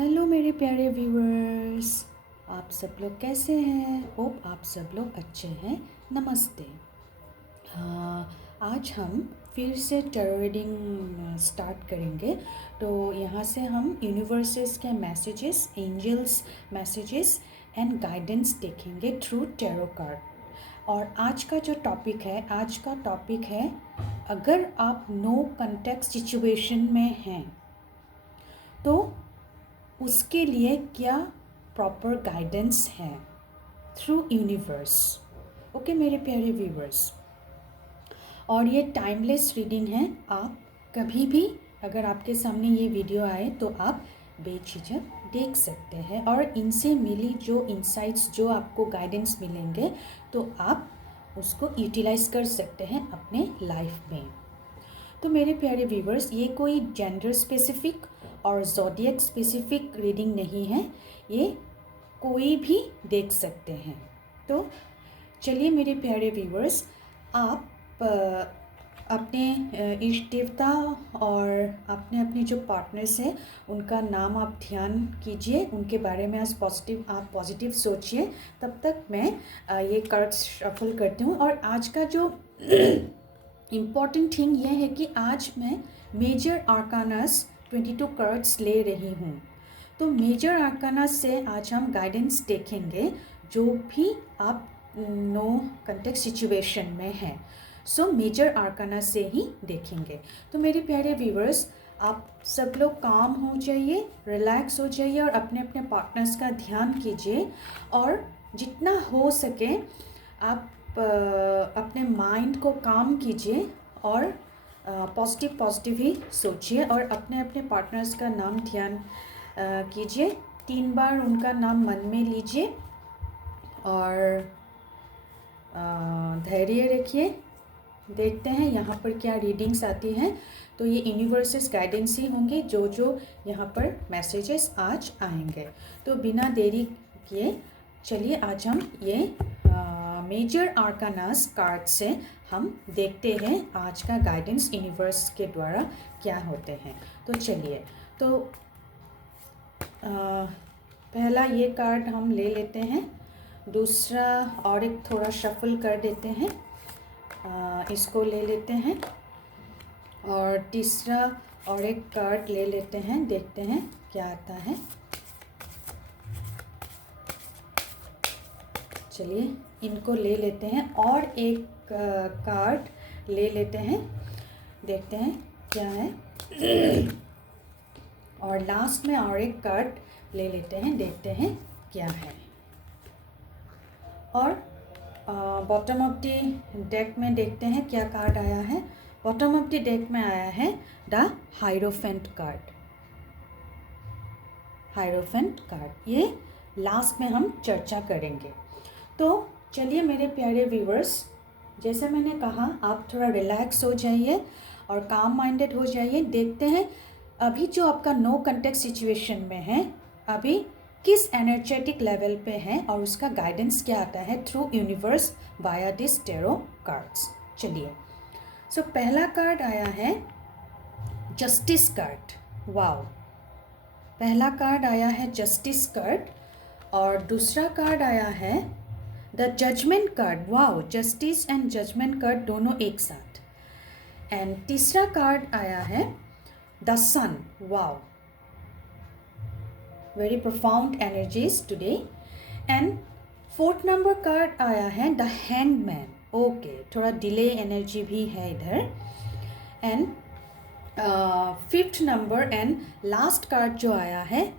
Hello मेरे प्यारे viewers, आप सब लोग कैसे हैं? होप आप सब लोग अच्छे हैं। नमस्ते। आज हम फिर से टैरो रीडिंग स्टार्ट करेंगे। तो यहाँ से हम यूनिवर्सेस के messages, angels messages and guidance देखेंगे थ्रू टैरो कार्ड। और आज का जो टॉपिक है, अगर आप नो कॉन्टेक्स्ट सिचुएशन में हैं तो उसके लिए क्या प्रॉपर गाइडेंस है थ्रू यूनिवर्स। ओके मेरे प्यारे व्यूवर्स, और ये टाइमलेस रीडिंग है। आप कभी भी अगर आपके सामने ये वीडियो आए तो आप बेझिझक देख सकते हैं, और इनसे मिली जो इंसाइट्स, जो आपको गाइडेंस मिलेंगे, तो आप उसको यूटिलाइज कर सकते हैं अपने लाइफ में। तो मेरे प्यारे व्यूवर्स, ये कोई जेंडर स्पेसिफिक और ज़ोडिएक स्पेसिफिक रीडिंग नहीं है, ये कोई भी देख सकते हैं। तो चलिए मेरे प्यारे व्यूवर्स, आप अपने इष्ट देवता और अपने अपने जो पार्टनर्स हैं उनका नाम आप ध्यान कीजिए, उनके बारे में आज पॉजिटिव सोचिए। तब तक मैं ये कार्ड्स शफल करती हूँ। और आज का जो इम्पॉर्टेंट थिंग ये है कि आज मैं मेजर आर्कानास 22 कार्ड्स ले रही हूँ। तो मेजर आर्कानास से आज हम गाइडेंस देखेंगे, जो भी आप नो कॉन्टेक्स्ट सिचुएशन में हैं। सो मेजर आर्काना से ही देखेंगे। तो मेरे प्यारे व्यूवर्स, आप सब लोग काम हो जाइए, रिलैक्स हो जाइए और अपने अपने पार्टनर्स का ध्यान कीजिए। और जितना हो सके आप अपने माइंड को काम कीजिए और पॉजिटिव ही सोचिए, और अपने अपने पार्टनर्स का नाम ध्यान कीजिए। 3 बार उनका नाम मन में लीजिए और धैर्य रखिए। देखते हैं यहाँ पर क्या रीडिंग्स आती हैं। तो ये यूनिवर्सेस गाइडेंस ही होंगे जो यहाँ पर मैसेजेस आज आएंगे। तो बिना देरी किए चलिए आज हम ये मेजर आर्कानास कार्ड से हम देखते हैं आज का गाइडेंस यूनिवर्स के द्वारा क्या होते हैं। तो चलिए, तो पहला ये कार्ड हम ले लेते हैं, दूसरा और एक थोड़ा शफल कर देते हैं, इसको ले लेते हैं, और तीसरा और एक कार्ड ले लेते हैं, देखते हैं क्या आता है। चलिए इनको ले लेते हैं और एक कार्ड ले लेते हैं, देखते हैं क्या है। और लास्ट में और एक कार्ड ले लेते हैं, देखते हैं क्या है। और बॉटम ऑफ द डेक में देखते हैं क्या कार्ड आया है। बॉटम ऑफ द डेक में आया है the hierophant card. Hierophant card ये लास्ट में हम चर्चा करेंगे। तो चलिए मेरे प्यारे व्यूवर्स, जैसे मैंने कहा आप थोड़ा रिलैक्स हो जाइए और काम माइंडेड हो जाइए। देखते हैं अभी जो आपका नो कॉन्टेक्स्ट सिचुएशन में है, अभी किस एनर्जेटिक लेवल पे है और उसका गाइडेंस क्या आता है through universe via this tarot cards. चलिए, सो पहला कार्ड आया है जस्टिस कार्ड। वाओ, पहला कार्ड आया है जस्टिस कार्ड, और दूसरा कार्ड आया है the judgement card. Wow, justice and judgement card दोनों एक साथ। एंड तीसरा कार्ड आया है the sun. Wow, very profound energies today. And fourth number card आया है द हैंगमैन। ओके, थोड़ा डिले एनर्जी भी है इधर। And fifth number and last card जो आया है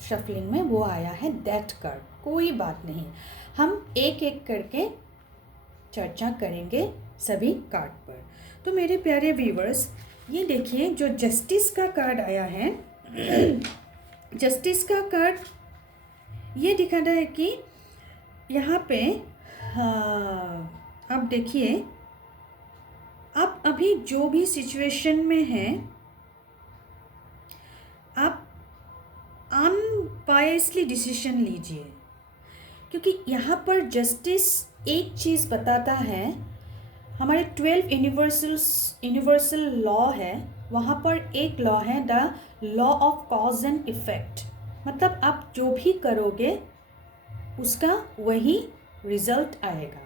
शफलिंग में, वो आया है दैट कार्ड। कोई बात नहीं, हम एक एक करके चर्चा करेंगे सभी कार्ड पर। तो मेरे प्यारे व्यूवर्स, ये देखिए जो जस्टिस का कार्ड आया है जस्टिस का कार्ड ये दिखाता है कि यहाँ पे आप देखिए, आप अभी जो भी सिचुएशन में हैं, आप अनबायसली डिसीजन लीजिए, क्योंकि यहाँ पर जस्टिस एक चीज़ बताता है। हमारे 12 यूनिवर्सल लॉ है, वहाँ पर एक लॉ है the law of cause and effect. मतलब आप जो भी करोगे उसका वही रिजल्ट आएगा।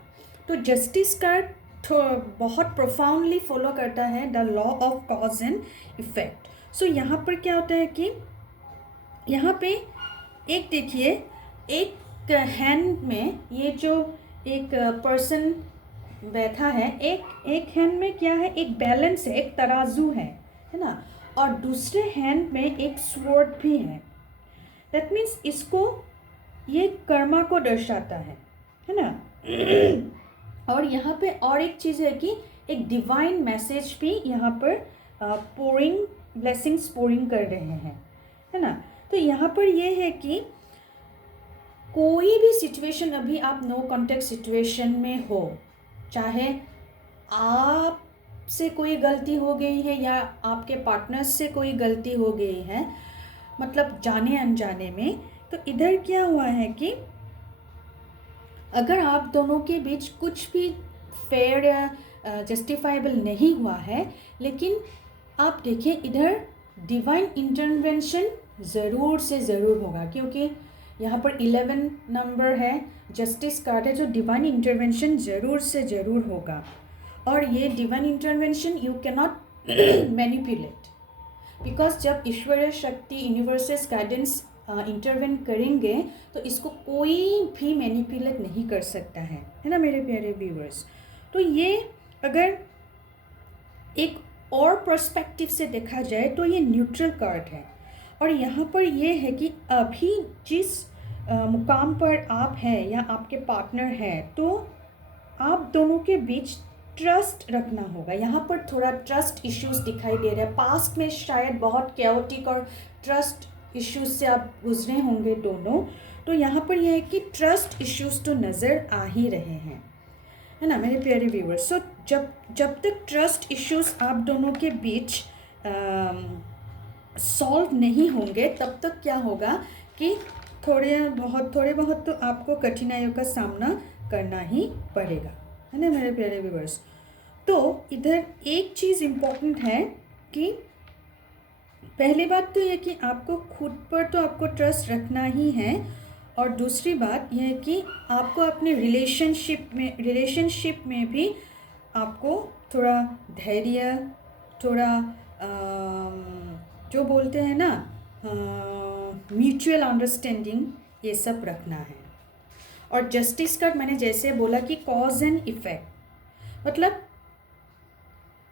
तो जस्टिस कार्ड बहुत प्रोफाउंडली फॉलो करता है the law of cause and effect. So यहाँ पर क्या होता है कि यहाँ पे एक देखिए, एक हैंड में ये जो एक पर्सन बैठा है, एक हैंड में क्या है, एक बैलेंस है, एक तराजू है ना, और दूसरे हैंड में एक स्वॉर्ड भी है। दैट मीन्स इसको ये कर्मा को दर्शाता है ना। और यहाँ पे और एक चीज़ है कि एक डिवाइन मैसेज भी यहाँ पर पोरिंग, ब्लेसिंग्स पोरिंग कर रहे हैं, है ना। तो यहाँ पर ये है कि कोई भी सिचुएशन, अभी आप नो कॉन्टेक्ट सिचुएशन में हो, चाहे आप से कोई गलती हो गई है या आपके पार्टनर्स से कोई गलती हो गई है, मतलब जाने अनजाने में, तो इधर क्या हुआ है कि अगर आप दोनों के बीच कुछ भी फेयर या जस्टिफाइबल नहीं हुआ है, लेकिन आप देखिए इधर डिवाइन इंटरवेंशन ज़रूर से ज़रूर होगा, क्योंकि यहाँ पर 11 नंबर है, जस्टिस कार्ड है, जो डिवाइन इंटरवेंशन ज़रूर से ज़रूर होगा। और ये divine intervention you can not manipulate, because जब ईश्वरीय शक्ति, यूनिवर्सेस गाइडेंस इंटरवेन करेंगे तो इसको कोई भी मैनिपुलेट नहीं कर सकता है ना मेरे प्यारे व्यूअर्स। तो ये अगर एक और पर्सपेक्टिव से देखा जाए तो ये न्यूट्रल कार्ड है। और यहाँ पर ये है कि अभी जिस मुकाम पर आप हैं या आपके पार्टनर हैं, तो आप दोनों के बीच ट्रस्ट रखना होगा। यहाँ पर थोड़ा ट्रस्ट इश्यूज दिखाई दे रहा है। पास्ट में शायद बहुत कैओटिक और ट्रस्ट इश्यूज से आप गुजरे होंगे दोनों, तो यहाँ पर यह है कि ट्रस्ट इश्यूज तो नज़र आ ही रहे हैं, है ना मेरे प्यारे व्यूअर्स। सो जब तक ट्रस्ट इश्यूज आप दोनों के बीच सॉल्व नहीं होंगे, तब तक क्या होगा कि थोड़े बहुत तो आपको कठिनाइयों का सामना करना ही पड़ेगा, है ना मेरे प्यारे व्यूअर्स। तो इधर एक चीज़ इम्पोर्टेंट है कि पहली बात तो यह कि आपको खुद पर तो आपको ट्रस्ट रखना ही है, और दूसरी बात यह है कि आपको अपने रिलेशनशिप में भी आपको थोड़ा धैर्य, थोड़ा जो बोलते हैं ना म्यूचुअल अंडरस्टैंडिंग, ये सब रखना है। और जस्टिस कार्ड मैंने जैसे बोला कि कॉज एंड इफेक्ट, मतलब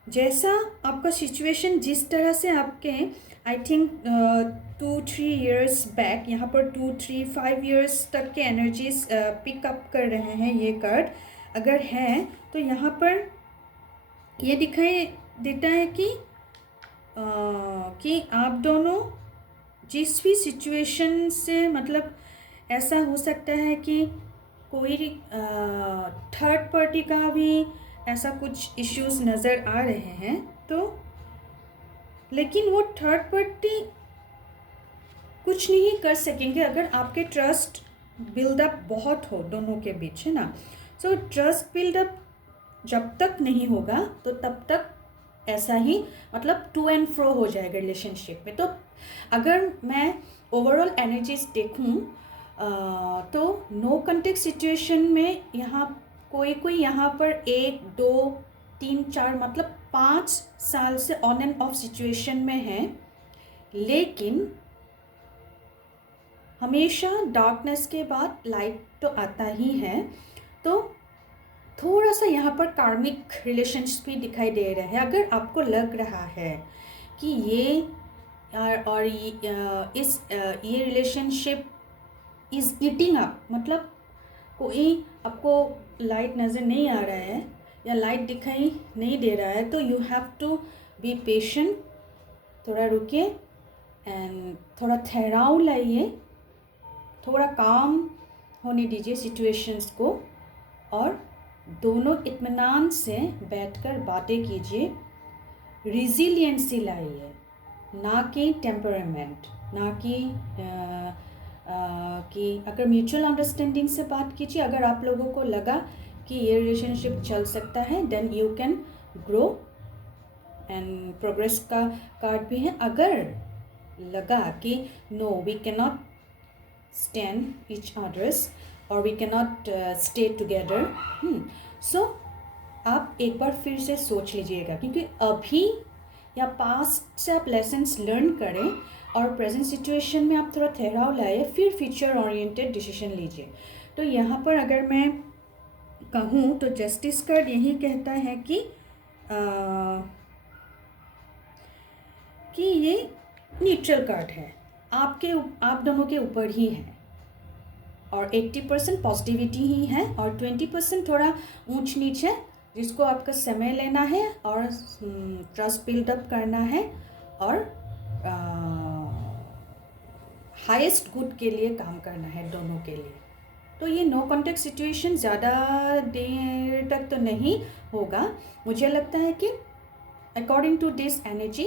जैसा आपका सिचुएशन, जिस तरह से आपके आई थिंक 2-3 ईयर्स बैक, यहाँ पर 2-3-5 ईयर्स तक के एनर्जीज पिकअप कर रहे हैं ये कार्ड अगर है, तो यहाँ पर ये दिखाई देता है कि आप दोनों जिस भी सिचुएशन से, मतलब ऐसा हो सकता है कि कोई थर्ड पार्टी का भी ऐसा कुछ इश्यूज नज़र आ रहे हैं, तो लेकिन वो थर्ड पार्टी कुछ नहीं कर सकेंगे अगर आपके ट्रस्ट बिल्डअप बहुत हो दोनों के बीच, है ना। सो ट्रस्ट बिल्डअप जब तक नहीं होगा तो तब तक ऐसा ही, मतलब टू एंड फ्रो हो जाएगा रिलेशनशिप में। तो अगर मैं ओवरऑल एनर्जीज देखूं तो नो कॉन्टेक्ट सिचुएशन में यहाँ कोई यहाँ पर 1, 2, 3, 4 मतलब 5 साल से ऑन एंड ऑफ सिचुएशन में है, लेकिन हमेशा डार्कनेस के बाद लाइट तो आता ही है। तो थोड़ा सा यहाँ पर कार्मिक रिलेशंस भी दिखाई दे रहे हैं। अगर आपको लग रहा है कि ये रिलेशनशिप इज़ ईटिंग अप, मतलब कोई आपको लाइट नज़र नहीं आ रहा है या लाइट दिखाई नहीं दे रहा है, तो you have to be patient, थोड़ा रुकिए एंड थोड़ा ठहराव लाइए, थोड़ा काम होने दीजिए सिचुएशंस को, और दोनों इत्मीनान से बैठकर बातें कीजिए। रिजिलियंसी लाइए, ना कि टेम्परामेंट, ना कि अगर म्यूचुअल अंडरस्टैंडिंग से बात कीजिए। अगर आप लोगों को लगा कि ये रिलेशनशिप चल सकता है, then you can grow and progress का कार्ड भी है। अगर लगा कि no we can not stand each others or we cannot stay together. So आप एक बार फिर से सोच लीजिएगा, क्योंकि अभी या पास्ट से आप लेसन्स लर्न करें और प्रेजेंट सिचुएशन में आप थोड़ा ठहराव लाए, फिर फ्यूचर ओरिएंटेड डिसीजन लीजिए. तो यहाँ पर अगर मैं कहूँ तो जस्टिस कार्ड यही कहता है कि ये न्यूट्रल कार्ड है, आप दोनों के ऊपर ही है, और 80% पॉजिटिविटी ही है और 20% थोड़ा ऊंच नीच है, जिसको आपका समय लेना है और ट्रस्ट बिल्डअप करना है और हाईएस्ट गुड के लिए काम करना है दोनों के लिए. तो ये नो कॉन्टेक्ट सिचुएशन ज़्यादा देर तक तो नहीं होगा. मुझे लगता है कि according to this energy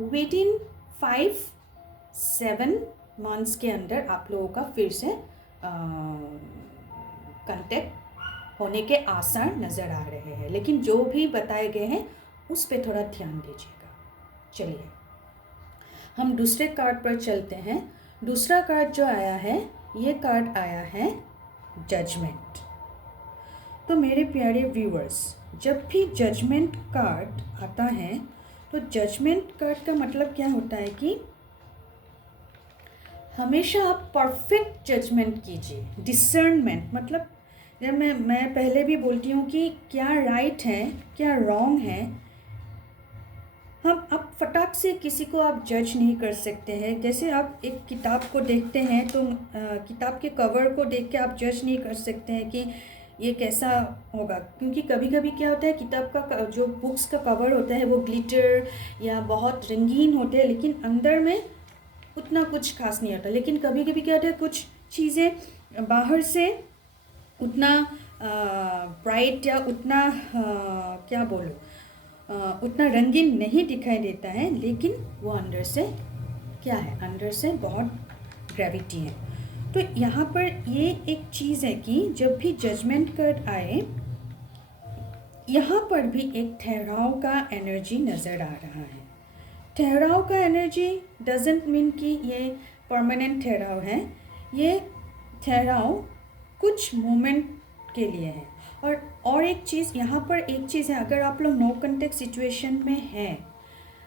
within 5-7 months के अंदर आप लोगों का फिर से कांटेक्ट होने के आसार नज़र आ रहे हैं. लेकिन जो भी बताए गए हैं उस पर थोड़ा ध्यान दीजिएगा. चलिए हम दूसरे कार्ड पर चलते हैं. दूसरा कार्ड जो आया है, ये कार्ड आया है जजमेंट. तो मेरे प्यारे व्यूअर्स, जब भी जजमेंट कार्ड आता है तो जजमेंट कार्ड का मतलब क्या होता है कि हमेशा आप परफेक्ट जजमेंट कीजिए. डिसर्नमेंट मतलब जब मैं पहले भी बोलती हूँ कि क्या राइट है क्या रॉन्ग है, हम अब फटाक से किसी को आप जज नहीं कर सकते हैं. जैसे आप एक किताब को देखते हैं तो किताब के कवर को देख के आप जज नहीं कर सकते हैं कि ये कैसा होगा, क्योंकि कभी कभी क्या होता है, किताब का जो बुक्स का कवर होता है वो ग्लिटर या बहुत रंगीन होते हैं, लेकिन अंदर में उतना कुछ खास नहीं होता. लेकिन कभी कभी क्या होता है, कुछ चीज़ें बाहर से उतना ब्राइट या उतना क्या बोलो उतना रंगीन नहीं दिखाई देता है, लेकिन वो अंदर से क्या है, अंदर से बहुत ग्रेविटी है. तो यहाँ पर ये एक चीज़ है कि जब भी जजमेंट कार्ड आए, यहाँ पर भी एक ठहराव का एनर्जी नज़र आ रहा है. ठहराव का एनर्जी डजेंट मीन कि ये परमानेंट ठहराव है. ये ठहराव कुछ मोमेंट के लिए है. और एक चीज़ यहाँ पर एक चीज़ है, अगर आप लोग नो कॉन्टेक्ट सिचुएशन में हैं,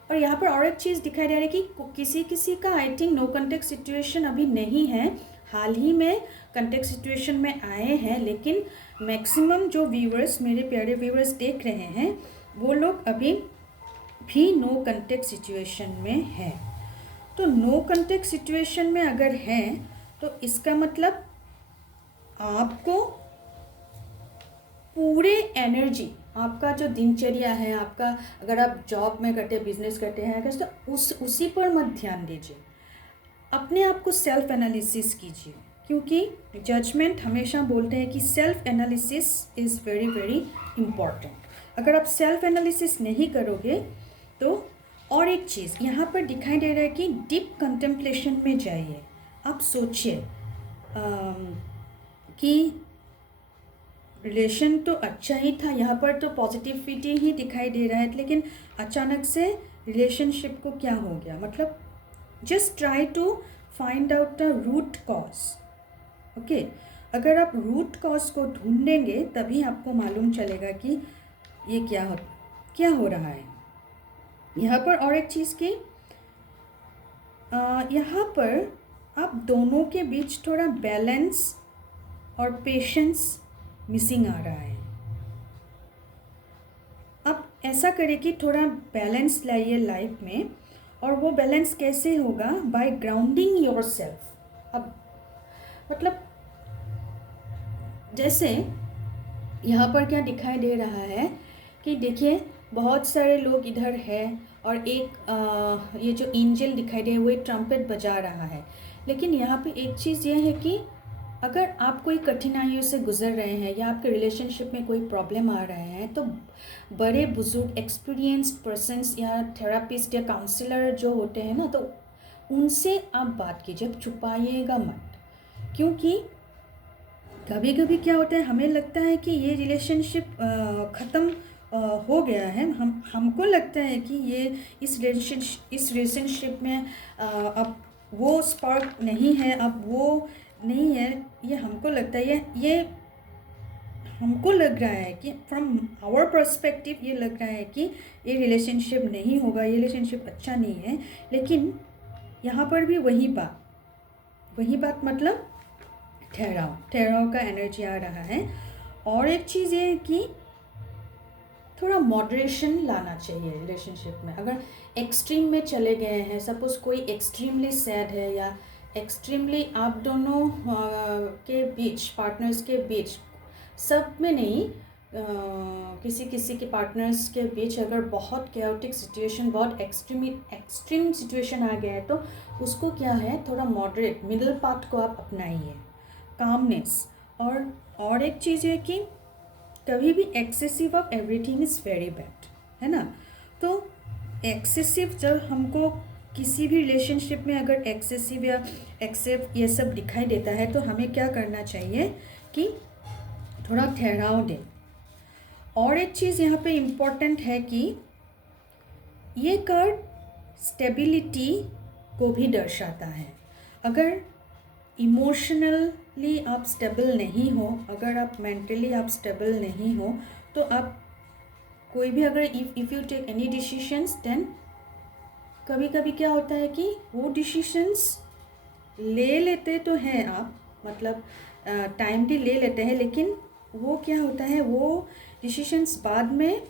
और यहाँ पर और एक चीज़ दिखाई दे रही है कि किसी का I think no contact situation अभी नहीं है, हाल ही में कॉन्टेक्ट सिचुएशन में आए हैं. लेकिन मैक्सिमम जो व्यूअर्स, मेरे प्यारे व्यूअर्स देख रहे हैं, वो लोग अभी भी नो कॉन्टेक्ट सिचुएशन में है. तो नो कॉन्टेक्ट सिचुएशन में अगर हैं तो इसका मतलब आपको पूरे एनर्जी, आपका जो दिनचर्या है, आपका अगर आप जॉब में करते हैं, बिजनेस करते हैं, अगर तो उसी पर मत ध्यान दीजिए. अपने आप को सेल्फ एनालिसिस कीजिए, क्योंकि जजमेंट हमेशा बोलते हैं कि self analysis is very very important. अगर आप सेल्फ एनालिसिस नहीं करोगे तो, और एक चीज़ यहाँ पर दिखाई दे रहा है कि डीप कंटेम्पलेशन में जाइए. आप सोचिए कि रिलेशन तो अच्छा ही था, यहाँ पर तो पॉजिटिविटी ही दिखाई दे रहा है, लेकिन अचानक से रिलेशनशिप को क्या हो गया. मतलब just try to find out the root cause. Okay, अगर आप रूट कॉज को ढूंढेंगे तभी आपको मालूम चलेगा कि ये क्या हो रहा है. यहाँ पर और एक चीज़ की, यहाँ पर आप दोनों के बीच थोड़ा बैलेंस और पेशेंस मिसिंग आ रहा है. आप ऐसा करें कि थोड़ा बैलेंस लाइए लाइफ में, और वो बैलेंस कैसे होगा, बाय ग्राउंडिंग योरसेल्फ. अब मतलब जैसे यहाँ पर क्या दिखाई दे रहा है कि देखिए बहुत सारे लोग इधर है, और एक ये जो एंजल दिखाई दे वो एक ट्रम्पेट बजा रहा है. लेकिन यहाँ पे एक चीज़ ये है कि अगर आप कोई कठिनाइयों से गुजर रहे हैं या आपके रिलेशनशिप में कोई प्रॉब्लम आ रहे हैं, तो बड़े बुजुर्ग एक्सपीरियंस्ड पर्सन्स या थेरापिस्ट या काउंसलर जो होते हैं ना, तो उनसे आप बात कीजिए. अब छुपाइएगा मत, क्योंकि कभी कभी क्या होता है, हमें लगता है कि ये रिलेशनशिप ख़त्म हो गया है. हमको लगता है कि ये इस रिलेशनशिप में अब वो स्पार्क नहीं है, अब वो नहीं है, ये हमको लगता है, ये हमको लग रहा है कि फ्रॉम आवर पर्सपेक्टिव ये लग रहा है कि ये रिलेशनशिप नहीं होगा, ये रिलेशनशिप अच्छा नहीं है। लेकिन यहाँ पर भी वही बात मतलब ठहराव का एनर्जी आ रहा है। और एक चीज़ ये है कि थोड़ा मॉडरेशन लाना चाहिए रिलेशनशिप में। अगर एक्सट्रीम में चले गए हैं, सपोज कोई एक्सट्रीमली सैड है या एक्सट्रीमली आप दोनों के बीच, पार्टनर्स के बीच, सब में नहीं, किसी किसी के पार्टनर्स के बीच अगर बहुत कैओटिक सिचुएशन, बहुत एक्सट्रीम सिचुएशन आ गया है, तो उसको क्या है, थोड़ा मॉडरेट मिडिल पाथ को आप अपनाइए, कामनेस। और एक चीज़ है कि कभी भी excessive of everything is very bad, है ना। तो एक्सेसिव जब हमको किसी भी रिलेशनशिप में अगर एक्सेसिव या एक्सेप्ट ये सब दिखाई देता है, तो हमें क्या करना चाहिए कि थोड़ा ठहराव दें। और एक चीज़ यहाँ पे इम्पोर्टेंट है कि ये कार्ड स्टेबिलिटी को भी दर्शाता है। अगर इमोशनली आप स्टेबल नहीं हो, अगर आप मेंटली आप स्टेबल नहीं हो, तो आप कोई भी अगर if you take any decisions, then कभी कभी क्या होता है कि वो डिसीशंस ले लेते तो हैं आप, मतलब टाइम भी ले लेते हैं, लेकिन वो क्या होता है, वो डिसीशंस बाद में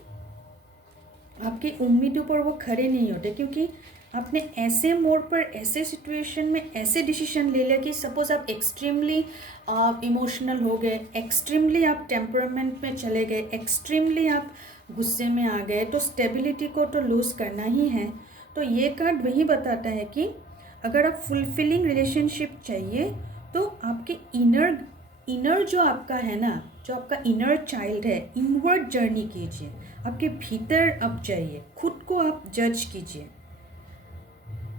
आपकी उम्मीदों पर वो खड़े नहीं होते, क्योंकि आपने ऐसे मोड़ पर, ऐसे सिचुएशन में ऐसे डिसीजन ले लिया कि सपोज़ आप एक्सट्रीमली आप इमोशनल हो गए, एक्सट्रीमली आप टेम्परामेंट में चले गए, एक्सट्रीमली आप गुस्से में आ गए, तो स्टेबिलिटी को तो लूज़ करना ही है। तो ये कार्ड वही बताता है कि अगर आप फुलफिलिंग रिलेशनशिप चाहिए, तो आपके इनर जो आपका है ना, जो आपका इनर चाइल्ड है, इनवर्ड जर्नी कीजिए, आपके भीतर आप जाइए, खुद को आप जज कीजिए,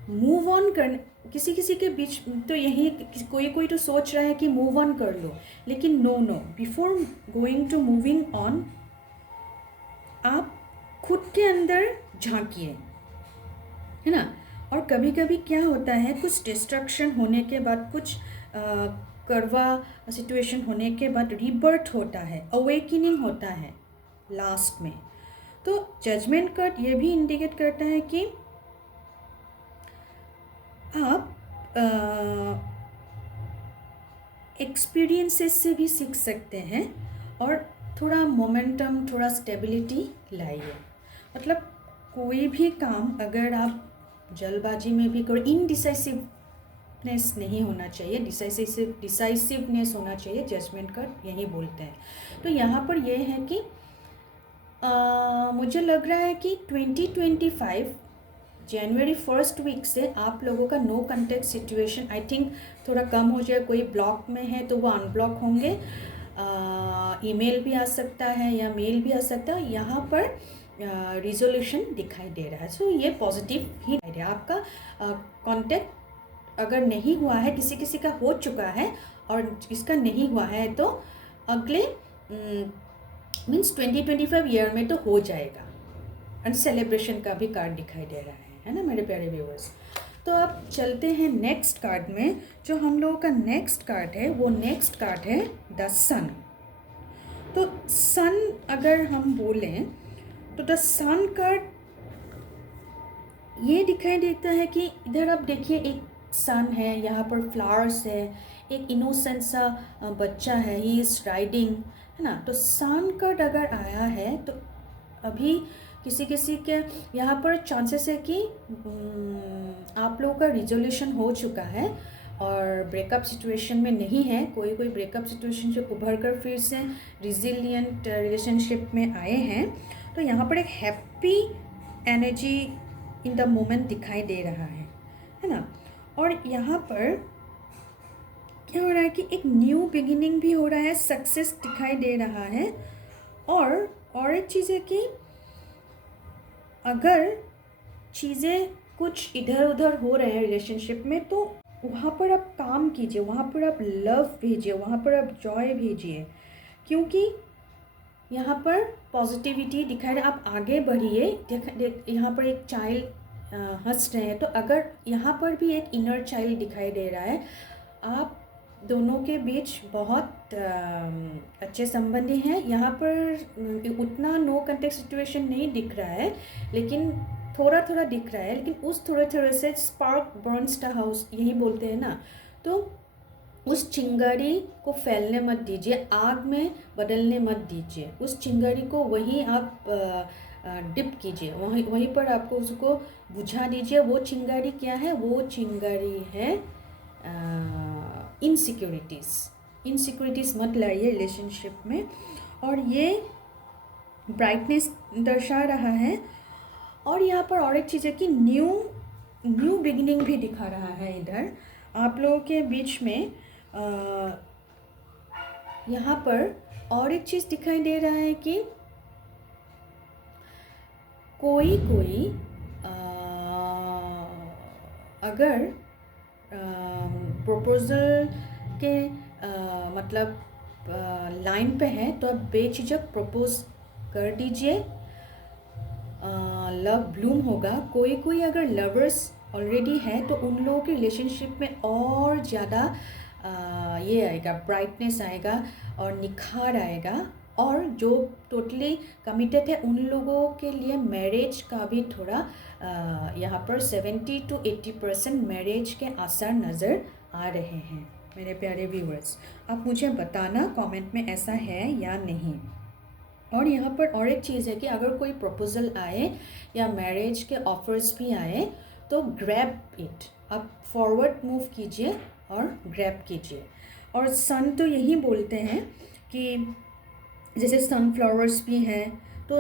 मूव ऑन कर। किसी के बीच तो यही कोई तो सोच रहा है कि मूव ऑन कर लो, लेकिन no, before going to moving on, आप खुद के अंदर झांकिए, है ना। और कभी कभी क्या होता है, कुछ डिस्ट्रक्शन होने के बाद, कुछ कड़वा सिचुएशन होने के बाद रीबर्थ होता है, अवेकनिंग होता है लास्ट में। तो जजमेंट कार्ड ये भी इंडिकेट करता है कि आप एक्सपीरियंसेस से भी सीख सकते हैं और थोड़ा मोमेंटम, थोड़ा स्टेबिलिटी लाइए। मतलब कोई भी काम अगर आप जल्दबाजी में भी करो, इनडिसाइसिवनेस नहीं होना चाहिए, डिसाइसिवनेस होना चाहिए, जजमेंट का यही बोलते हैं। तो यहाँ पर यह है कि मुझे लग रहा है कि 2025 जनवरी 1st वीक से आप लोगों का no contact situation I think थोड़ा कम हो जाए। कोई ब्लॉक में है तो वो अनब्लॉक होंगे, ईमेल भी आ सकता है या मेल भी आ सकता है। यहाँ पर रिजोल्यूशन दिखाई दे रहा है, सो ये पॉजिटिव ही दिखाई दे रहा है। आपका कॉन्टैक्ट अगर नहीं हुआ है, किसी का हो चुका है और इसका नहीं हुआ है, तो अगले मीन्स 2025 ईयर में तो हो जाएगा। एंड सेलिब्रेशन का भी कार्ड दिखाई दे रहा है ना मेरे प्यारे व्यूअर्स। तो अब चलते हैं नेक्स्ट कार्ड में। जो हम लोगों का नेक्स्ट कार्ड है, वो नेक्स्ट कार्ड है द सन। तो सन अगर हम बोलें तो द सन कार्ड ये दिखाई देता है कि इधर आप देखिए, एक सन है, यहाँ पर फ्लावर्स है, एक इनोसेंट सा बच्चा है, ही इज़ राइडिंग, है ना। तो सन कार्ड अगर आया है तो अभी किसी के यहाँ पर चांसेस है कि आप लोगों का रिजोल्यूशन हो चुका है और ब्रेकअप सिचुएशन में नहीं है। कोई ब्रेकअप सिचुएशन से उभर कर फिर से रिजिलियंट रिलेशनशिप में आए हैं। तो यहाँ पर एक happy energy in the moment दिखाई दे रहा है ना। और यहाँ पर क्या हो रहा है कि एक न्यू बिगिनिंग भी हो रहा है, सक्सेस दिखाई दे रहा है। और एक चीज़ है कि अगर चीज़ें कुछ इधर उधर हो रहे हैं रिलेशनशिप में, तो वहाँ पर आप काम कीजिए, वहाँ पर आप लव भेजिए, वहाँ पर आप जॉय भेजिए, क्योंकि यहाँ पर पॉजिटिविटी दिखाई दे। आप आगे बढ़िए। यहाँ पर एक चाइल्ड हंस रहे हैं, तो अगर यहाँ पर भी एक इनर चाइल्ड दिखाई दे रहा है, आप दोनों के बीच बहुत अच्छे संबंधी हैं। यहाँ पर उतना नो कंटेक्ट सिचुएशन नहीं दिख रहा है, लेकिन थोड़ा थोड़ा दिख रहा है, लेकिन उस थोड़े थोड़े से स्पार्क बर्न्स द हाउस, यही बोलते हैं ना, तो उस चिंगारी को फैलने मत दीजिए, आग में बदलने मत दीजिए। उस चिंगारी को वहीं आप डिप कीजिए, वहीं पर आपको उसको बुझा दीजिए। वो चिंगारी क्या है? वो चिंगारी है इनसिक्योरिटीज़ मत लाइए रिलेशनशिप में। और ये ब्राइटनेस दर्शा रहा है। और यहाँ पर और एक चीज़ है कि न्यू बिगिनिंग भी दिखा रहा है इधर आप लोगों के बीच में। यहाँ पर और एक चीज़ दिखाई दे रहा है कि कोई अगर प्रपोज़ल के मतलब लाइन पे है तो आप बेझिझक प्रपोज कर दीजिए, लव ब्लूम होगा। कोई अगर लवर्स ऑलरेडी है तो उन लोगों के रिलेशनशिप में और ज़्यादा ये आएगा, ब्राइटनेस आएगा और निखार आएगा। और जो टोटली कमिटेड है उन लोगों के लिए मैरिज का भी थोड़ा यहाँ पर 70 to 80% मैरिज के आसार नज़र आ रहे हैं। मेरे प्यारे व्यूअर्स, आप मुझे बताना कमेंट में ऐसा है या नहीं। और यहाँ पर और एक चीज़ है कि अगर कोई प्रपोज़ल आए या मैरिज के ऑफर्स भी आए तो ग्रैब इट, आप फॉरवर्ड मूव कीजिए और ग्रैब कीजिए। और सन तो यही बोलते हैं कि जैसे सनफ्लावर्स भी हैं, तो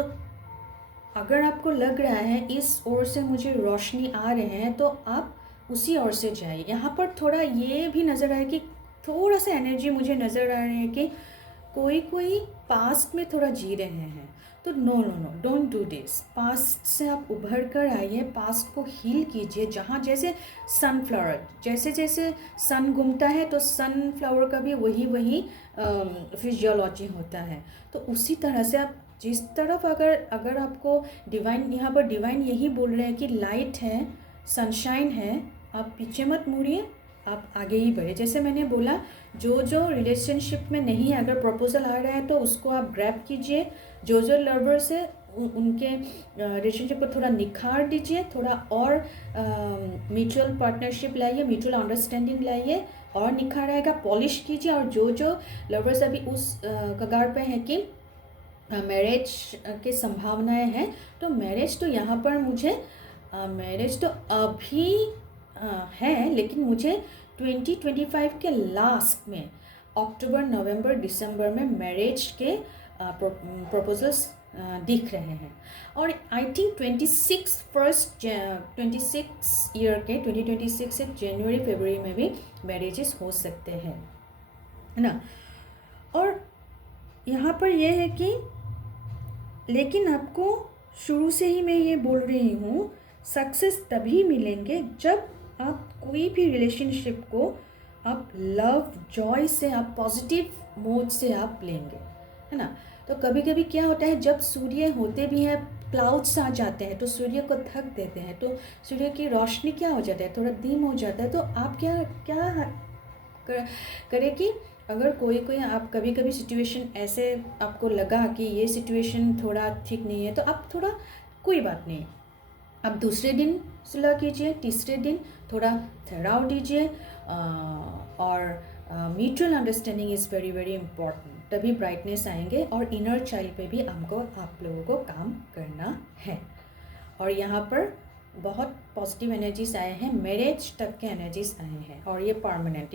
अगर आपको लग रहा है इस ओर से मुझे रोशनी आ रहे हैं तो आप उसी ओर से जाइए। यहाँ पर थोड़ा ये भी नज़र आए कि थोड़ा सा एनर्जी मुझे नज़र आ रही है कि कोई पास्ट में थोड़ा जी रहे हैं, तो no don't do this. Past से आप उभर कर आइए, पास्ट को हील कीजिए। जहाँ जैसे सनफ्लावर, जैसे सन घूमता है तो सनफ्लावर का भी वही फिजियोलॉजी होता है। तो उसी तरह से आप जिस तरफ अगर आपको डिवाइन, यहाँ पर डिवाइन यही बोल रहे हैं कि लाइट है, सनशाइन है, आप पीछे मत मुड़िए, आप आगे ही बढ़े। जैसे मैंने बोला, जो रिलेशनशिप में नहीं है, अगर प्रपोजल आ रहा है तो उसको आप ग्रैब कीजिए। जो लवर्स है उनके रिलेशनशिप को थोड़ा निखार दीजिए, थोड़ा और म्यूचुअल पार्टनरशिप लाइए, म्यूचुअल अंडरस्टैंडिंग लाइए और निखार आएगा। पॉलिश कीजिए। और जो लवर्स अभी उस कगार पे हैं कि मैरिज की संभावनाएं हैं, तो मैरिज तो यहाँ पर मुझे मैरिज तो अभी है, लेकिन मुझे 2025 के लास्ट में अक्टूबर नवंबर दिसंबर में मैरिज के प्रपोजल्स दिख रहे हैं। और आई थिंक 26 ईयर के 2026 से जनवरी फरवरी में भी मैरिजेस हो सकते हैं, है ना। और यहाँ पर यह है कि लेकिन आपको शुरू से ही मैं ये बोल रही हूँ, सक्सेस तभी मिलेंगे जब आप कोई भी रिलेशनशिप को आप लव जॉय से, आप पॉजिटिव मोड से आप लेंगे, है ना। तो कभी कभी क्या होता है, जब सूर्य होते भी हैं क्लाउड्स आ जाते हैं तो सूर्य को ढक देते हैं, तो सूर्य की रोशनी क्या हो जाता है, थोड़ा धीम हो जाता है। तो आप क्या करें कि अगर कोई आप कभी कभी सिचुएशन ऐसे आपको लगा कि ये सिचुएशन थोड़ा ठीक नहीं है, तो आप थोड़ा कोई बात नहीं, आप दूसरे दिन सुलह कीजिए, तीसरे दिन थोड़ा ठहराव दीजिए। और mutual understanding is very very important, तभी ब्राइटनेस आएंगे। और इनर चाइल्ड पे भी आप लोगों को काम करना है। और यहाँ पर बहुत पॉजिटिव एनर्जीज आए हैं, मैरिज तक के एनर्जीज आए हैं, और ये परमानेंट,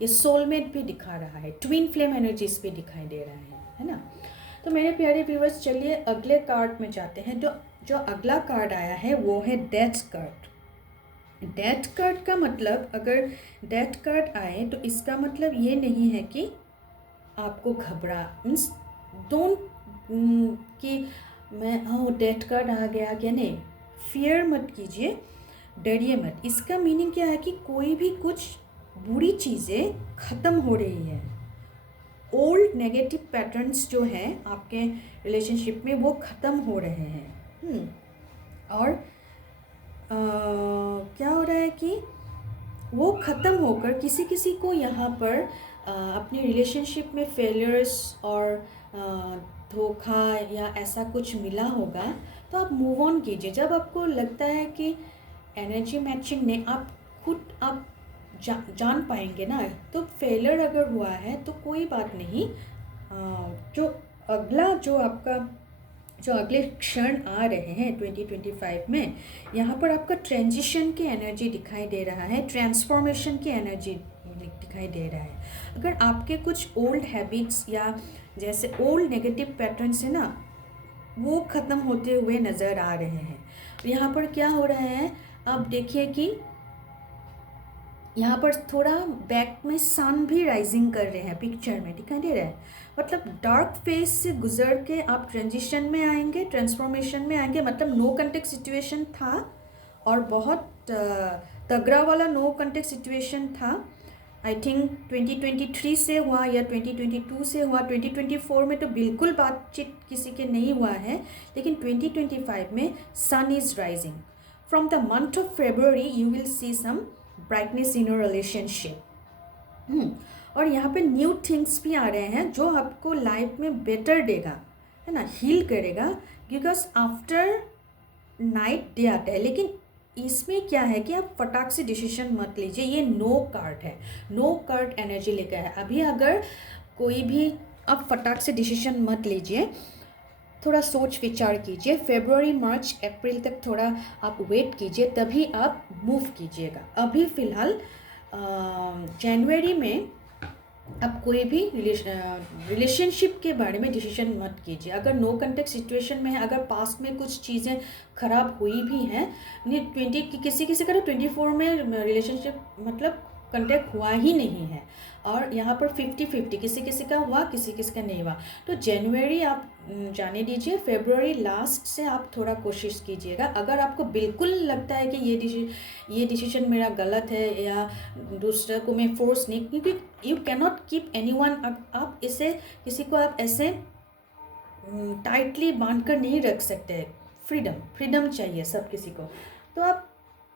ये सोलमेट भी दिखा रहा है, ट्विन फ्लेम एनर्जीज भी दिखाई दे रहा है ना। तो मेरे प्यारे व्यूअर्स, चलिए अगले कार्ड में जाते हैं। जो अगला कार्ड आया है वो है डेथ कार्ड। डेथ कार्ड का मतलब, अगर डेथ कार्ड आए तो इसका मतलब ये नहीं है कि आपको मीन्स डोंट कि मैं डेथ कार्ड आ गया क्या, नहीं, फियर मत कीजिए, डरिए मत। इसका मीनिंग क्या है कि कोई भी कुछ बुरी चीज़ें ख़त्म हो रही है, ओल्ड नेगेटिव पैटर्न्स जो हैं आपके रिलेशनशिप में वो ख़त्म हो रहे हैं। और क्या हो रहा है कि वो ख़त्म होकर किसी किसी को यहाँ पर अपनी रिलेशनशिप में फेलियर्स और धोखा या ऐसा कुछ मिला होगा, तो आप मूव ऑन कीजिए। जब आपको लगता है कि एनर्जी मैचिंग ने आप जान पाएंगे ना, तो फेलियर अगर हुआ है तो कोई बात नहीं। जो अगला जो अगले क्षण आ रहे हैं 2025 में, यहाँ पर आपका ट्रांजिशन की एनर्जी दिखाई दे रहा है, ट्रांसफॉर्मेशन की एनर्जी दिखाई दे रहा है। अगर आपके कुछ ओल्ड हैबिट्स या जैसे ओल्ड नेगेटिव पैटर्न्स है ना, वो ख़त्म होते हुए नज़र आ रहे हैं। यहाँ पर क्या हो रहा है, आप देखिए कि यहाँ पर थोड़ा बैक में सन भी राइजिंग कर रहे हैं, पिक्चर में दिखाई दे रहा है। मतलब डार्क फेज से गुजर के आप ट्रांजिशन में आएंगे, ट्रांसफॉर्मेशन में आएंगे। मतलब नो कंटेक्ट सिचुएशन था और बहुत तगड़ा वाला नो कंटेक्ट सिचुएशन था। आई थिंक 2023 से हुआ या 2022 से हुआ। 2024 में तो बिल्कुल बातचीत किसी के नहीं हुआ है, लेकिन 2025 में sun is rising. From the month of February you will see some brightness in your relationship. और यहाँ पे न्यू थिंग्स भी आ रहे हैं जो आपको लाइफ में बेटर देगा, है ना, हील करेगा। बिकॉज आफ्टर नाइट डे आता है, लेकिन इसमें क्या है कि आप फटाक से डिसीजन मत लीजिए। ये नो कार्ड है, नो कार्ड एनर्जी लेकर है। अभी अगर कोई भी आप फटाक से डिसीजन मत लीजिए, थोड़ा सोच विचार कीजिए। फरवरी मार्च अप्रैल तक थोड़ा आप वेट कीजिए, तभी आप मूव कीजिएगा। अभी फ़िलहाल जनवरी में आप कोई भी रिलेशनशिप के बारे में डिसीजन मत कीजिए। अगर नो कंटेक्ट सिचुएशन में है, अगर पास्ट में कुछ चीज़ें ख़राब हुई भी हैं, किसी का तो 24 में रिलेशनशिप मतलब कंटेक्ट हुआ ही नहीं है। और यहाँ पर 50-50 किसी का हुआ, किसी का नहीं हुआ। तो जनवरी आप जाने दीजिए, फरवरी लास्ट से आप थोड़ा कोशिश कीजिएगा। अगर आपको बिल्कुल लगता है कि ये डिसीजन मेरा गलत है या दूसरे को मैं फोर्स नहीं, क्योंकि you can not keep anyone. आप इसे किसी को आप ऐसे टाइटली बांध कर नहीं रख सकते। फ्रीडम चाहिए सब किसी को। तो आप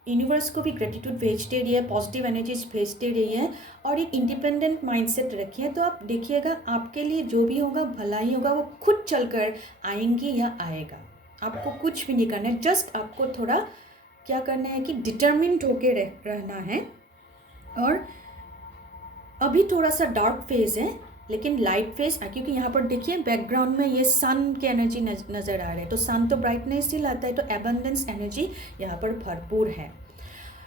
यूनिवर्स को भी ग्रेटिट्यूड भेजते रहिए, पॉजिटिव एनर्जीज भेजते रहिए और एक इंडिपेंडेंट माइंडसेट रखिए। तो आप देखिएगा आपके लिए जो भी होगा भला ही होगा। वो खुद चलकर आएंगी या आएगा, आपको कुछ भी नहीं करना है। जस्ट आपको थोड़ा क्या करना है कि डिटर्मिन्ड होके रहना है। और अभी थोड़ा सा डार्क फेज है, लेकिन लाइट फेज, क्योंकि यहाँ पर देखिए बैकग्राउंड में ये सन की एनर्जी नज़र आ रही है। तो सन तो ब्राइटनेस ही लाता है, तो एबंडेंस एनर्जी यहाँ पर भरपूर है।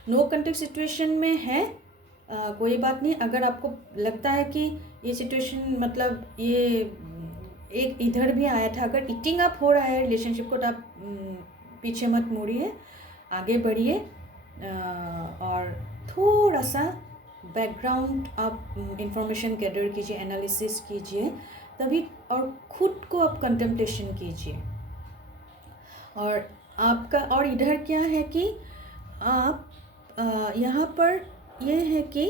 नो कंटेक्ट सिचुएशन में है, कोई बात नहीं। अगर आपको लगता है कि ये सिचुएशन मतलब ये एक इधर भी आया था, अगर ईटिंग अप हो रहा है रिलेशनशिप को, तो आप पीछे मत मुड़िए, आगे बढ़िए और थोड़ा सा बैकग्राउंड आप इंफॉर्मेशन गैदर कीजिए, एनालिसिस कीजिए तभी, और खुद को आप कंटेम्पलेशन कीजिए। और आपका और इधर क्या है कि आप यहाँ पर ये है कि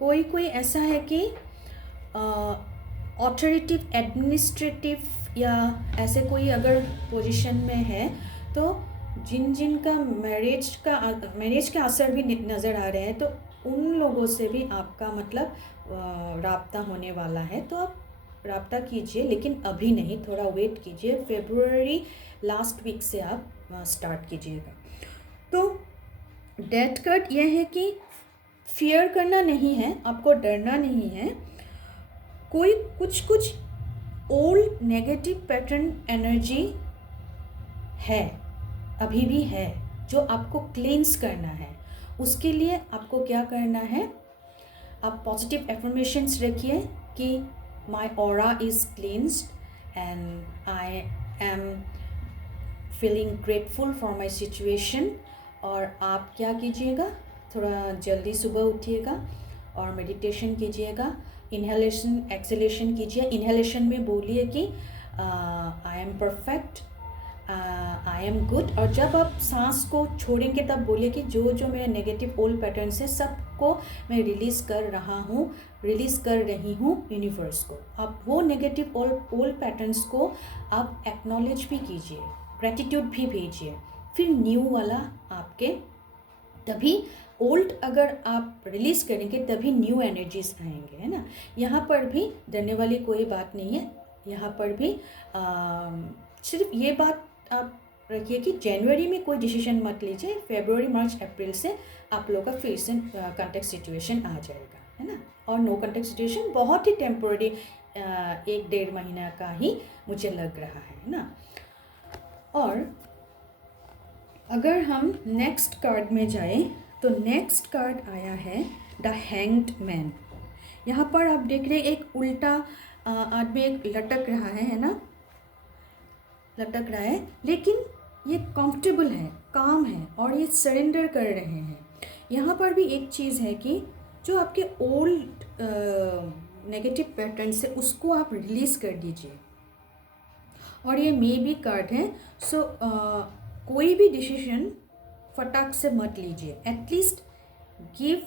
कोई ऐसा है कि ऑथोरिटिव एडमिनिस्ट्रेटिव या ऐसे कोई अगर पोजीशन में है, तो जिनका मैरिज का असर भी नज़र आ रहे हैं, तो उन लोगों से भी आपका मतलब राब्ता होने वाला है। तो आप राब्ता कीजिए, लेकिन अभी नहीं, थोड़ा वेट कीजिए। फरवरी लास्ट वीक से आप स्टार्ट कीजिएगा। तो डेथ कार्ड यह है कि फियर करना नहीं है, आपको डरना नहीं है। कोई कुछ ओल्ड नेगेटिव पैटर्न एनर्जी है, अभी भी है, जो आपको क्लींस करना है। उसके लिए आपको क्या करना है, आप पॉजिटिव एफर्मेशंस रखिए कि my aura is cleansed and I am feeling grateful for my situation. और आप क्या कीजिएगा, थोड़ा जल्दी सुबह उठिएगा और मेडिटेशन कीजिएगा, इनहेलेशन एक्सहेलेशन कीजिए। इनहेलेशन में बोलिए कि I am perfect, I am good. और जब आप सांस को छोड़ेंगे तब बोलिए कि जो मेरे नेगेटिव ओल्ड पैटर्न्स है सबको मैं रिलीज़ कर रही हूँ यूनिवर्स को। आप वो नेगेटिव ओल्ड पैटर्न्स को आप एक्नॉलेज भी कीजिए, ग्रैटिट्यूड भी भेजिए, फिर न्यू वाला आपके, तभी ओल्ड अगर आप रिलीज़ करेंगे तभी न्यू एनर्जीज आएंगे, है ना। यहाँ पर भी डरने वाली कोई बात नहीं है। यहाँ पर भी सिर्फ ये बात आप रखिए कि जनवरी में कोई डिसीजन मत लीजिए, फरवरी मार्च अप्रैल से आप लोगों का फिर से कॉन्टैक्ट सिचुएशन आ जाएगा, है ना। और नो कॉन्टैक्ट सिचुएशन बहुत ही टेम्पोररी 1-1.5 महीना का ही मुझे लग रहा है ना। और अगर हम नेक्स्ट कार्ड में जाएं तो नेक्स्ट कार्ड आया है द हैंग्ड मैन। यहाँ पर आप देख रहे हैं एक उल्टा आदमी एक लटक रहा है ना, लटक रहा है, लेकिन ये कंफर्टेबल है, काम है और ये सरेंडर कर रहे हैं। यहाँ पर भी एक चीज़ है कि जो आपके ओल्ड नेगेटिव पैटर्न से उसको आप रिलीज़ कर दीजिए। और ये मे बी कार्ड है, सो कोई भी डिसीजन फटाक से मत लीजिए। At least give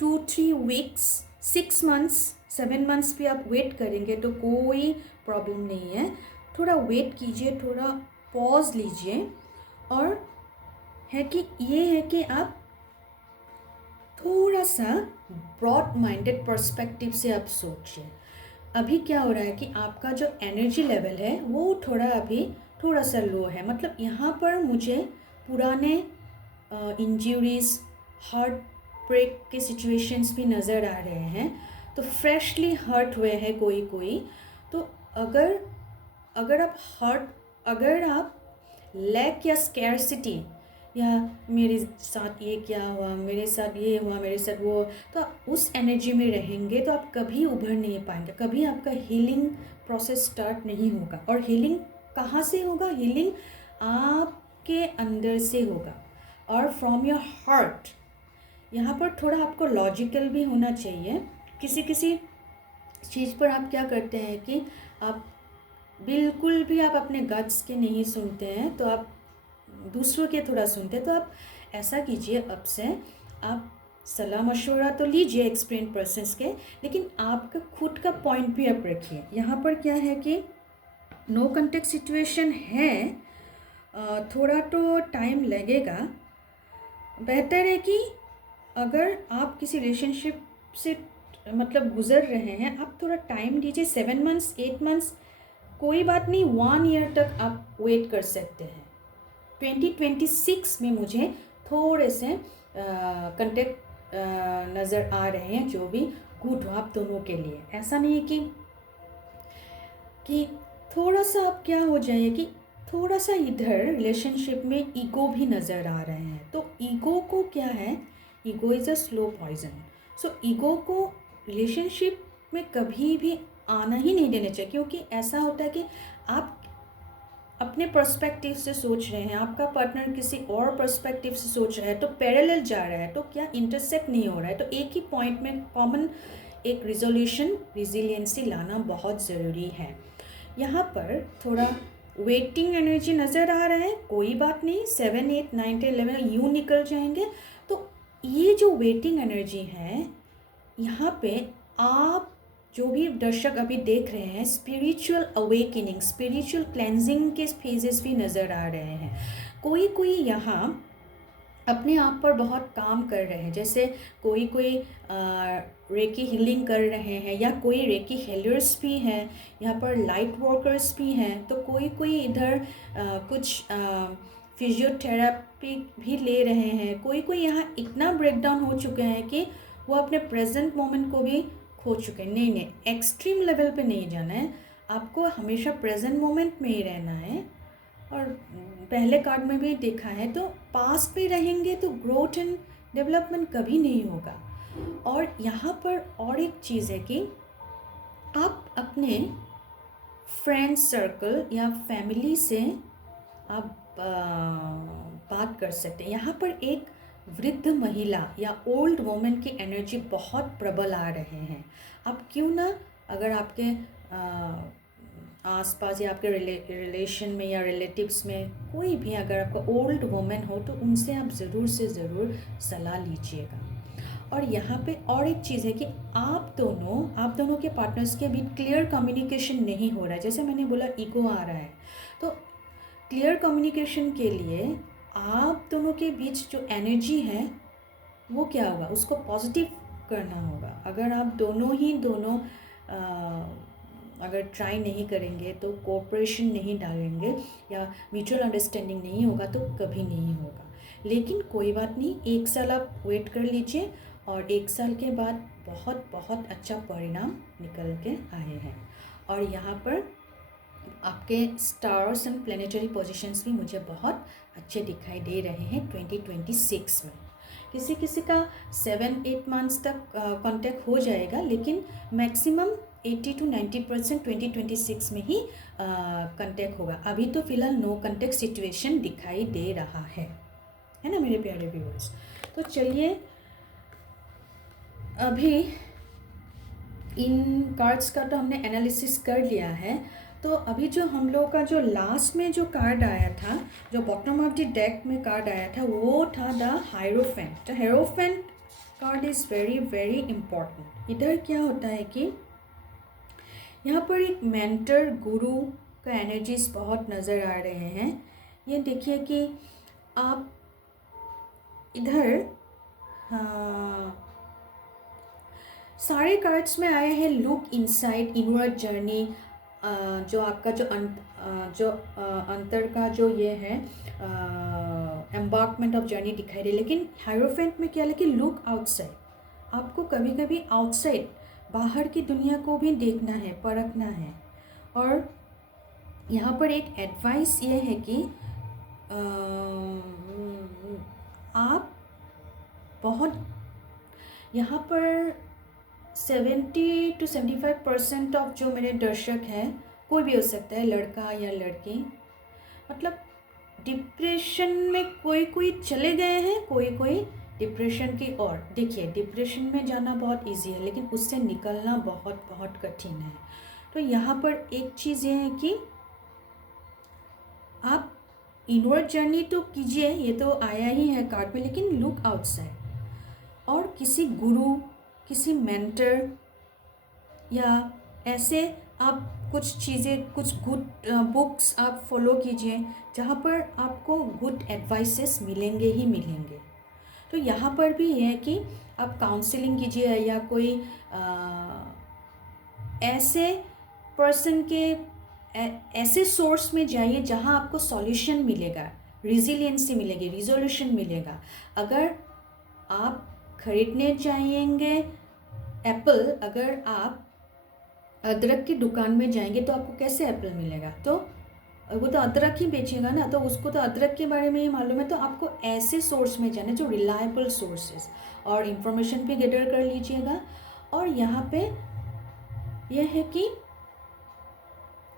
2-3 weeks, 6 months, 7 months भी आप वेट करेंगे तो कोई प्रॉब्लम नहीं है। थोड़ा वेट कीजिए, थोड़ा पॉज लीजिए। और है कि ये है कि आप थोड़ा सा ब्रॉड माइंडेड पर्सपेक्टिव से आप सोचिए। अभी क्या हो रहा है कि आपका जो एनर्जी लेवल है वो थोड़ा सा लो है। मतलब यहाँ पर मुझे पुराने इंजरीज, हार्ट ब्रेक के सिचुएशंस भी नज़र आ रहे हैं। तो फ्रेशली हर्ट हुए हैं कोई। तो अगर आप लैक या स्कैरसिटी या मेरे साथ ये क्या हुआ, मेरे साथ ये हुआ, मेरे साथ वो, तो आप उस एनर्जी में रहेंगे तो आप कभी उभर नहीं पाएंगे, कभी आपका हीलिंग प्रोसेस स्टार्ट नहीं होगा। और हीलिंग कहाँ से होगा? हीलिंग आपके अंदर से होगा और फ्रॉम योर हार्ट। यहाँ पर थोड़ा आपको लॉजिकल भी होना चाहिए। किसी चीज़ पर आप क्या करते हैं कि आप बिल्कुल भी आप अपने गट्स के नहीं सुनते हैं, तो आप दूसरों के थोड़ा सुनते हैं। तो आप ऐसा कीजिए, अब से आप सलाह मशवरा तो लीजिए एक्सपीरियंस पर्सन्स के, लेकिन आपका खुद का पॉइंट भी आप रखिए। यहाँ पर क्या है कि नो कॉन्टैक्ट सिचुएशन है, थोड़ा तो टाइम लगेगा। बेहतर है कि अगर आप किसी रिलेशनशिप से मतलब गुज़र रहे हैं, आप थोड़ा टाइम दीजिए, 7 मंथ्स, 8 मंथ्स, कोई बात नहीं, 1 ईयर तक आप वेट कर सकते हैं। 2026 में मुझे थोड़े से कॉन्टैक्ट नज़र आ रहे हैं जो भी गुड हो आप दोनों के लिए। ऐसा नहीं है कि थोड़ा सा आप क्या हो जाए कि थोड़ा सा इधर रिलेशनशिप में ईगो भी नज़र आ रहे हैं। तो ईगो को क्या है, ego is a slow poison. So ego को रिलेशनशिप में कभी भी आना ही नहीं देना चाहिए, क्योंकि ऐसा होता है कि आप अपने पर्सपेक्टिव से सोच रहे हैं, आपका पार्टनर किसी और पर्सपेक्टिव से सोच रहा है, तो पैरेलल जा रहा है, तो क्या इंटरसेक्ट नहीं हो रहा है। तो एक ही पॉइंट में कॉमन एक रिजिलियंसी लाना बहुत ज़रूरी है। यहाँ पर थोड़ा वेटिंग एनर्जी नज़र आ रहा है, कोई बात नहीं, 7, 8, 9, 10, 11 यूँ निकल जाएंगे। तो ये जो वेटिंग एनर्जी है, यहाँ पे आप जो भी दर्शक अभी देख रहे हैं, स्पिरिचुअल अवेकनिंग, स्पिरिचुअल क्लेंजिंग के फेजेस भी नज़र आ रहे हैं। कोई यहाँ अपने आप पर बहुत काम कर रहे हैं, जैसे कोई रेकी हीलिंग कर रहे हैं, या कोई रेकी हीलर्स भी हैं, यहाँ पर लाइट वर्कर्स भी हैं। तो कोई इधर कुछ फिजियोथेरेपी भी ले रहे हैं। कोई यहाँ इतना ब्रेकडाउन हो चुके हैं कि वो अपने प्रेजेंट मोमेंट को भी खो चुके हैं। नहीं, एक्सट्रीम लेवल पे नहीं जाना है, आपको हमेशा प्रेजेंट मोमेंट में ही रहना है। और पहले कार्ड में भी देखा है, तो पास्ट में रहेंगे तो ग्रोथ एंड डेवलपमेंट कभी नहीं होगा। और यहाँ पर और एक चीज़ है कि आप अपने फ्रेंड सर्कल या फैमिली से आप बात कर सकते हैं। यहाँ पर एक वृद्ध महिला या ओल्ड वुमेन की एनर्जी बहुत प्रबल आ रहे हैं। आप क्यों ना, अगर आपके आसपास या आपके रिलेशन में या रिलेटिव्स में कोई भी अगर आपका ओल्ड वुमेन हो, तो उनसे आप ज़रूर से ज़रूर सलाह लीजिएगा। और यहाँ पे और एक चीज़ है कि आप दोनों के पार्टनर्स के बीच क्लियर कम्युनिकेशन नहीं हो रहा है। जैसे मैंने बोला, ईगो आ रहा है, तो क्लियर कम्युनिकेशन के लिए आप दोनों के बीच जो एनर्जी है वो क्या होगा, उसको पॉजिटिव करना होगा। अगर आप दोनों अगर ट्राई नहीं करेंगे तो कोऑपरेशन नहीं डालेंगे या म्यूचुअल अंडरस्टैंडिंग नहीं होगा तो कभी नहीं होगा। लेकिन कोई बात नहीं, 1 साल आप वेट कर लीजिए और 1 साल के बाद बहुत बहुत अच्छा परिणाम निकल के आए हैं। और यहाँ पर आपके स्टार्स एंड प्लेनेटरी पोजीशंस भी मुझे बहुत अच्छे दिखाई दे रहे हैं 2026 में। किसी किसी का 7-8 मंथ्स तक कांटेक्ट हो जाएगा, लेकिन मैक्सिमम 80 to 90% 2026 में ही कांटेक्ट होगा। अभी तो फिलहाल नो कांटेक्ट सिचुएशन दिखाई दे रहा है ना मेरे प्यारे व्यूअर्स। तो चलिए अभी इन कार्ड्स का तो हमने एनालिसिस कर लिया है। तो अभी जो हम लोगों का जो लास्ट में जो कार्ड आया था, जो बॉटम ऑफ द डेक में कार्ड आया था, वो था the hierophant. The hierophant card is very very important. इधर क्या होता है कि यहाँ पर एक मेंटर गुरु का एनर्जीज बहुत नज़र आ रहे हैं। ये देखिए कि आप इधर सारे कार्ड्स में आए हैं लुक इनसाइड, इनवर्ड जर्नी, जो आपका जो अंतर का जो ये है एम्बार्कमेंट ऑफ जर्नी दिखाई दे। लेकिन हायरोफेंट में क्या है कि लुक आउटसाइड, आपको कभी कभी आउटसाइड बाहर की दुनिया को भी देखना है, परखना है। और यहाँ पर एक एडवाइस ये है कि आप बहुत यहाँ पर 70 to 75% ऑफ जो मेरे दर्शक हैं, कोई भी हो सकता है, लड़का या लड़की, मतलब डिप्रेशन में कोई चले गए हैं, कोई डिप्रेशन की ओर। देखिए डिप्रेशन में जाना बहुत इजी है, लेकिन उससे निकलना बहुत बहुत कठिन है। तो यहाँ पर एक चीज़ ये है कि आप इनवर्ड जर्नी तो कीजिए, ये तो आया ही है कार्ड में, लेकिन लुक आउटसाइड। और किसी गुरु, किसी मेंटर या ऐसे आप कुछ चीज़ें, कुछ गुड बुक्स आप फॉलो कीजिए जहाँ पर आपको गुड एडवाइसेस मिलेंगे ही मिलेंगे। तो यहाँ पर भी ये है कि आप काउंसलिंग कीजिए या कोई ऐसे पर्सन के ऐसे सोर्स में जाइए जहाँ आपको सॉल्यूशन मिलेगा, रिजिलियंसी मिलेगी, रिजोल्यूशन मिलेगा। अगर आप खरीदने चाहेंगे एप्पल, अगर आप अदरक की दुकान में जाएंगे तो आपको कैसे एप्पल मिलेगा? तो वो तो अदरक ही बेचेगा ना, तो उसको तो अदरक के बारे में ही मालूम है। तो आपको ऐसे सोर्स में जाना जो रिलायबल सोर्सेस, और इन्फॉर्मेशन भी गैदर कर लीजिएगा। और यहाँ पे यह है कि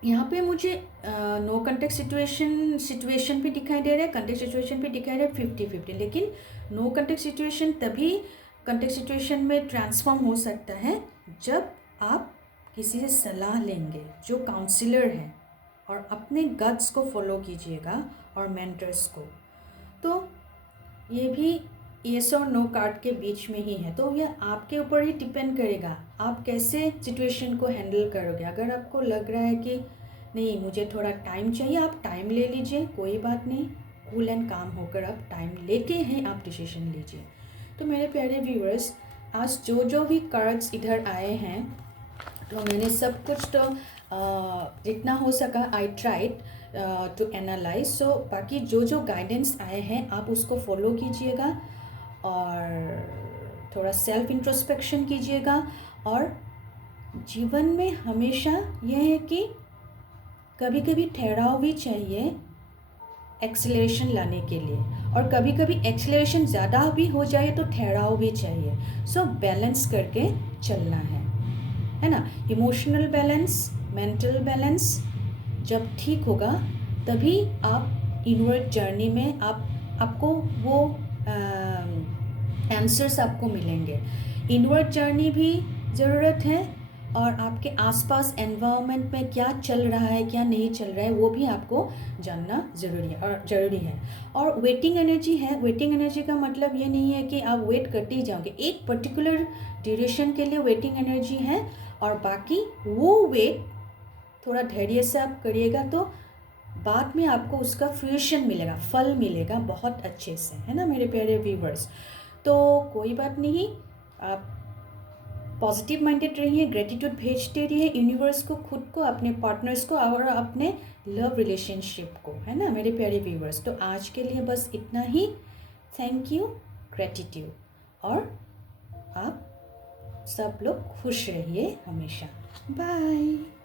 यहाँ पे मुझे नो कंटेक्ट सिचुएशन भी दिखाई दे रहा है, कंटेक्ट सिचुएशन भी दिखाई दे रहा है 50-50। लेकिन नो कंटेक्ट सिचुएशन तभी कंटेक्ट सिचुएशन में ट्रांसफॉर्म हो सकता है जब आप किसी से सलाह लेंगे जो काउंसलर है, और अपने गट्स को फॉलो कीजिएगा और मेंटर्स को। तो ये भी येस और नो कार्ड के बीच में ही है। तो ये आपके ऊपर ही डिपेंड करेगा आप कैसे सिचुएशन को हैंडल करोगे। अगर आपको लग रहा है कि नहीं मुझे थोड़ा टाइम चाहिए, आप टाइम ले लीजिए, कोई बात नहीं, कूल एंड काम होकर आप टाइम लेके हैं आप डिसीजन लीजिए। तो मेरे प्यारे व्यूअर्स, आज जो भी कार्ड्स इधर आए हैं तो मैंने सब कुछ तो जितना हो सका आई ट्राइड टू एनालाइज। सो बाकी जो गाइडेंस आए हैं आप उसको फॉलो कीजिएगा और थोड़ा सेल्फ इंट्रोस्पेक्शन कीजिएगा। और जीवन में हमेशा यह है कि कभी कभी ठहराव भी चाहिए एक्सेलरेशन लाने के लिए, और कभी कभी एक्सेलरेशन ज़्यादा भी हो जाए तो ठहराव भी चाहिए। सो बैलेंस करके चलना है ना। इमोशनल बैलेंस, मेंटल बैलेंस जब ठीक होगा तभी आप इनवर्ड जर्नी में आपको वो आंसर्स आपको मिलेंगे। इनवर्ड जर्नी भी ज़रूरत है, और आपके आसपास एनवायरनमेंट में क्या चल रहा है क्या नहीं चल रहा है वो भी आपको जानना ज़रूरी है। और वेटिंग एनर्जी है। वेटिंग एनर्जी का मतलब ये नहीं है कि आप वेट करते ही जाओगे, एक पर्टिकुलर ड्यूरेशन के लिए वेटिंग एनर्जी है, और बाकी वो वेट थोड़ा धैर्य से आप करिएगा तो बाद में आपको उसका फ्रूशन मिलेगा, फल मिलेगा बहुत अच्छे से, है ना मेरे प्यारे व्यूवर्स। तो कोई बात नहीं, आप पॉजिटिव माइंडेड रहिए, ग्रेटिट्यूड भेजते रहिए यूनिवर्स को, खुद को, अपने पार्टनर्स को और अपने लव रिलेशनशिप को, है ना मेरे प्यारे व्यूवर्स। तो आज के लिए बस इतना ही। थैंक यू, ग्रेटिट्यूड, और आप सब लोग खुश रहिए हमेशा। बाय।